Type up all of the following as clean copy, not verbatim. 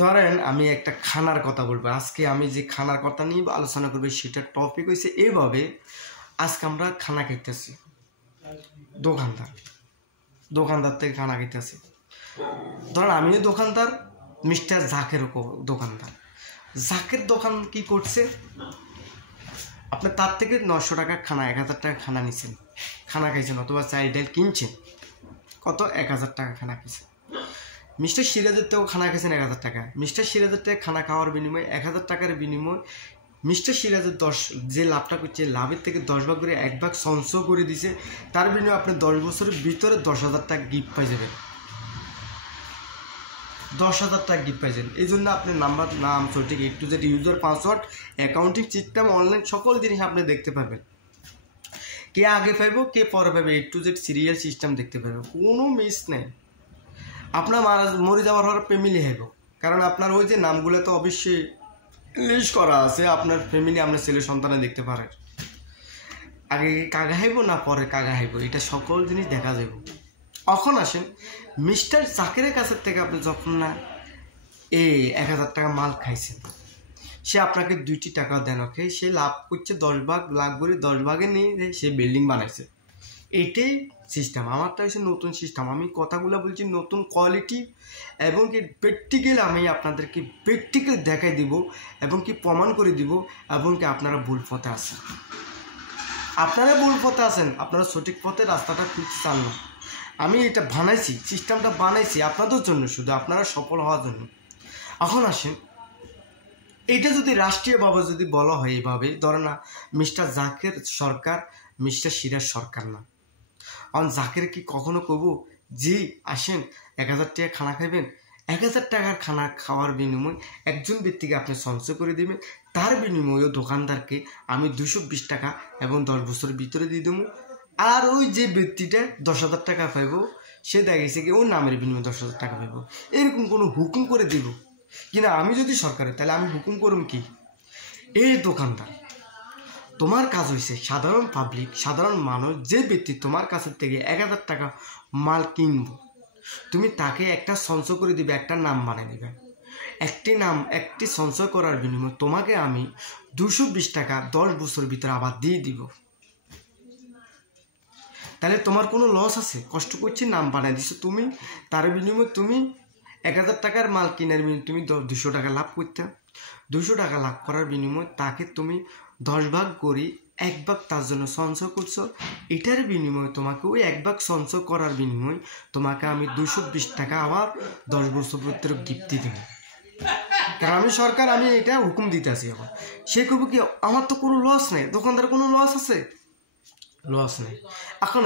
ধরেন আমি একটা খানার কথা বলবো আজকে। আমি যে খানার কথা নিয়ে আলোচনা করবো সেটার টপিক হয়েছে এইভাবে। আজকে আমরা খানা খাইতেছি, দোকানদার থেকে খানা খাইতেছি। ধরেন আমিও দোকানদার, মিস্টার জাকেরও দোকানদার। জাকের দোকান কি করছে, আপনি তার থেকে 900 টাকা খানা, 1000 টাকা খানা নিছেন, খানা খাইছেন, অথবা চাল ডাল কিনছেন, কত 1000 টাকা খানা খাইছেন। মিস্টার সিরাজের থেকেও খানা খেয়েছেন 1000 টাকা। মিস্টার সিরাজের থেকে খানা খাওয়ার বিনিময়ে 1000 টাকার বিনিময় মিস্টার সিরাজের যে লাভটা করছে, লাভের থেকে 10 ভাগ করে 1 ভাগ সঞ্চয় করে দিছে। তার বিনিময়ে আপনি 10 বছরের ভিতরে 10,000 টাকা গিফট পাই যাবেন, 10,000 টাকা গিফট পাই যাবেন। এই জন্য আপনি নাম্বার, নাম, সঠিক A to Z, user, password, accounting system, online সকল জিনিস আপনি দেখতে পাবেন। কে আগে পাইব, কে পরে পাইবে, A to Z serial system দেখতে পাবেন, কোনো মিস নেই। আপনার মরে যাওয়ার হওয়ার ফ্যামিলি হাইব, কারণ আপনার ওই যে নামগুলো তো অবশ্যই লিস্ট করা আছে। আপনার ফ্যামিলি, আপনার ছেলে সন্তানে দেখতে পারে। আগে কাগা হাইব না পরে কাগা হাইব, এটা সকল জিনিস দেখা যাব। এখন আসেন মিস্টার জাকেরের কাছের থেকে আপনি যখন না 1000 টাকা মাল খাইছেন, সে আপনাকে 2টি টাকা দেন, ওকে, সে লাভ করছে 10 ভাগ, লাভ করে 10 ভাগে নিয়ে সে বিল্ডিং বানাইছে। এটাই সিস্টেম। আমারটা হচ্ছে নতুন সিস্টেম। আমি কথাগুলো বলছি নতুন কোয়ালিটি, এবং কি প্র্যাকটিক্যাল আমি আপনাদেরকে প্র্যাকটিক্যাল দেখাই দিব, এবং কি প্রমাণ করে দিব, এবং কি আপনারা ভুল পথে আছেন। আপনারা ভুল পথে আছেন, আপনারা সঠিক পথে রাস্তাটা খুঁজতে চান না। আমি এটা বানাইছি, সিস্টেমটা বানাইছি আপনাদের জন্য, শুধু আপনারা সফল হওয়ার জন্য। এখন আসেন, এটা যদি রাষ্ট্রীয়ভাবে যদি বলা হয় এইভাবে, ধরে না মিস্টার জাকের সরকার, মিস্টার সিরাজ সরকার না। কারণ জাকের কি কখনো কবু জি আসেন 1000 টাকা খানা খাইবেন, 1000 টাকার খানা খাওয়ার বিনিময়ে একজন ব্যক্তিকে আপনি সঞ্চয় করে দেবেন, তার বিনিময়ে দোকানদারকে আমি 220 টাকা এবং 10 বছরের ভিতরে দিয়ে দেবো। আর ওই যে ব্যক্তিটা 10,000 টাকা পাইব, সে দেখেছে কি ওর নামের বিনিময়ে 10,000 টাকা পাইব। এরকম কোনো হুকুম করে দিব কিনা আমি যদি সরকারে, তাহলে আমি হুকুম করুম কি, এই দোকানদার তোমার কাজ হয়েছে সাধারণ পাবলিক, সাধারণ মানুষ, যে ব্যক্তি তোমার কাছের থেকে 1000 টাকা মাল কিনব, তুমি তাকে একটা সঞ্চয় করে দিবে, একটা নাম বানিয়ে দিবে। একটি সঞ্চয় করার বিনিময়ে তোমাকে আমি 220 টাকা 10 বছরের ভিতরে আবার দিয়ে দিব। তাহলে তোমার কোনো লস আছে? কষ্ট করছি, নাম বানিয়ে দিছো তুমি, তার বিনিময়ে তুমি 1000 টাকার মাল কেনার বিনিময়ে তুমি 200 টাকা লাভ করতে। 200 টাকা লাভ করার বিনিময়ে তাকে তুমি 10 ভাগ করি 1 ভাগ তার জন্য সঞ্চয় করছো। এটার বিনিময়ে তোমাকে ওই 1 ভাগ সঞ্চয় করার বিনিময়ে তোমাকে আমি 220 টাকা আবার 10 বছর ভিতরে গিফট দিয়ে দেবো। কারণ আমি সরকার, আমি এটা হুকুম দিতে আসি। এখন সে করবো কি, আমার তো কোনো লস নেই, দোকানদার কোনো লস আছে? লস নেই। এখন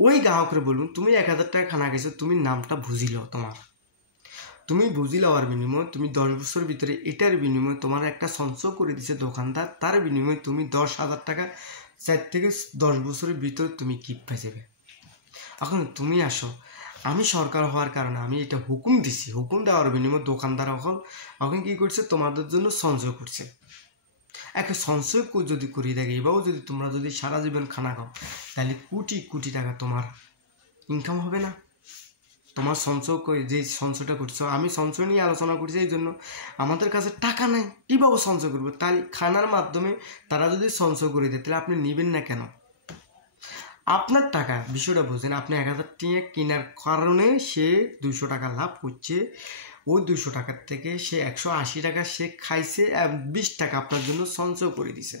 ওই গ্রাহকের বলুন, তুমি 1000 টাকা খানা গেছো, তুমি নামটা বুঝিল, তুমি বুঝি লওয়ার বিনিময়ে তুমি 10 বছরের ভিতরে এটার বিনিময়ে তোমার একটা সঞ্চয় করে দিছে দোকানদার, তার বিনিময়ে তুমি 10,000 টাকা 4 থেকে 10 বছরের ভিতরে তুমি গিফট পেয়ে যাবে। এখন তুমি আসো, আমি সরকার হওয়ার কারণে আমি এটা হুকুম দিছি, হুকুম দেওয়ার বিনিময়ে দোকানদার এখন কি করছে, তোমাদের জন্য সঞ্চয় করছে। একটা সঞ্চয় যদি করিয়ে দেখে, এবারও যদি তোমরা যদি সারা জীবন খানা খাও, তাহলে কোটি কোটি টাকা তোমার ইনকাম হবে না? তোমার সঞ্চয় যে সঞ্চয়টা করছো, আমি সঞ্চয় নিয়ে আলোচনা করছি এই জন্য, আমাদের কাছে টাকা নাই, কীভাবে সঞ্চয় করবো? তাই খানার মাধ্যমে তারা যদি সঞ্চয় করে দেয়, তাহলে আপনি নেবেন না কেন? আপনার টাকা, বিষয়টা বোঝেন। আপনি 1000 টাকা কেনার কারণে সে 200 টাকা লাভ করছে, ওই 200 টাকার থেকে সে 180 টাকা সে খাইছে, 20 টাকা আপনার জন্য সঞ্চয় করে দিছে।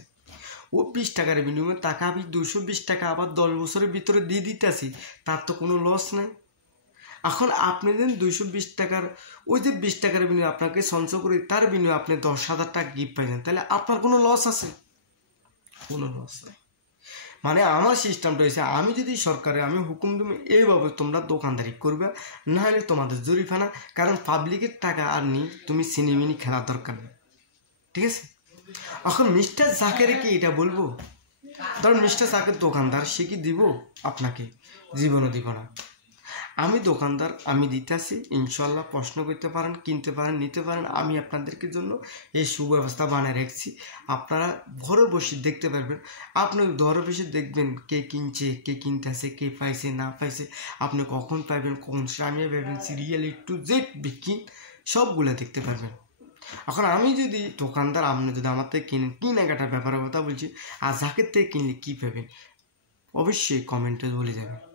ও 20 টাকার বিনিময়ে টাকা আমি 220 টাকা আবার 10 বছরের ভিতরে দিয়ে দিতেছি, তার তো কোনো লস নাই। এখন আপনি দেন 220 টাকার, ওই যে 20 টাকার বিনিময়ে আপনাকে সঞ্চয় করে, তার বিনিময়ে আপনি 10,000 টাকা গিফট পাইছেন, তাহলে আপনার কোনো লস আছে? কোনো লস নেই। মানে আমার সিস্টেমটা হয়েছে, আমি যদি সরকারে আমি হুকুম তুমি এইভাবে তোমরা দোকানদারি করবে, না হলে তোমাদের জরিফানা। কারণ পাবলিকের টাকা আর নেই, তুমি সিনেমিনি খেলার দরকার নেই, ঠিক আছে? এখন মিস্টার জাকেরে কি এটা বলবো? ধরুন মিস্টার জাকের দোকানদার, সে কি দিব আপনাকে? জীবনও দিব না। আমি দোকানদার, আমি দিতে আসি, ইনশাল্লাহ প্রশ্ন করতে পারেন, কিনতে পারেন, নিতে পারেন। আমি আপনাদেরকে জন্য এই সুব্যবস্থা বানিয়ে রাখছি। আপনারা ঘরে বসে দেখতে পারবেন। আপনি ঘরে বসে দেখবেন কে কিনছে, কে কিনতে আসে, কে পাইছে না পাইছে, আপনি কখন পাইবেন, কোন সময় পাইবেন, সিরিয়াল A to Z বিকিন সবগুলো দেখতে পারবেন। এখন আমি যদি দোকানদার, আপনি যদি আমার থেকে কিনেন, কেনাকাটার ব্যাপারে কথা বলছি, আর যাকে থেকে কিনলে কী পাবেন অবশ্যই কমেন্টে বলে যাবেন।